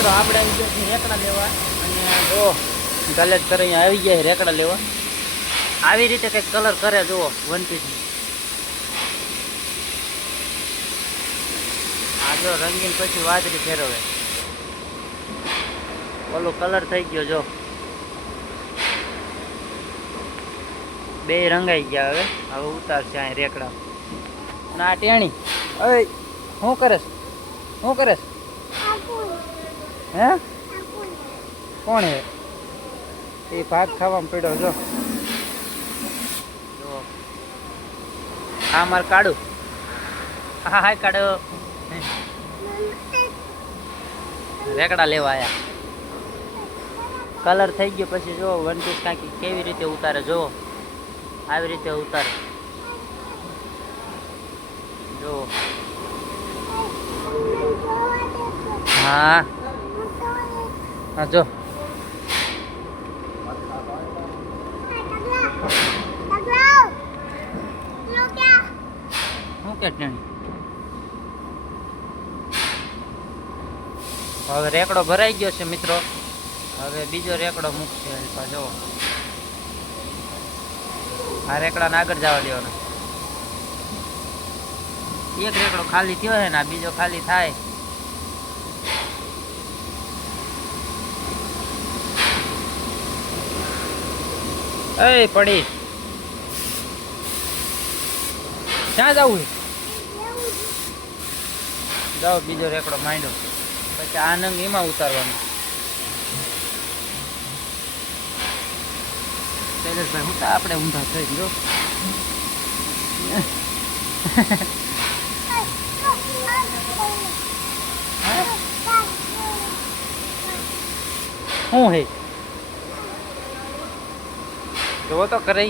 મિત્રો આપણે આવી ગયા છીએ રેકડા લેવા અને જો કલેક્ટર અહીંયા આવી ગયા રેકડા લેવા આવી રીતે કંઈક કલર કરે જુઓ વન પીસ આ જો રંગીન પછી વાદળી ફેરવે ઓલો કલર થઈ ગયો જો બે રંગાઈ ગયા હવે ઉતારશે અહીં રેકડા અને આ ટેણી અરે શું કરેશ હે કોણ હે એ ભાગ ખાવામાં પડ્યો જો હા મારે કાઢું હા હા કાઢો રેકડા લેવા આયા કલર થઈ ગયો પછી જો વન પીસ કાંકી કેવી રીતે ઉતારે જો આવી રીતે ઉતારે જો હા હા જો શું કે હવે રેકડો ભરાઈ ગયો છે મિત્રો હવે બીજો રેકડો મૂકશે જો આ રેકડાને આગળ જવા દેવાનો એક રેકડો ખાલી થયો છે ને આ બીજો ખાલી થાય એ પડી ક્યાં જવું જાઓ બીજો રેકડો માંડ્યો પછી આ નંગ એમાં ઉતારવાનું શૈલેષભાઈ હું તો આપણે ઊંધા થઈ ગયો શું હે જોવો તો કરે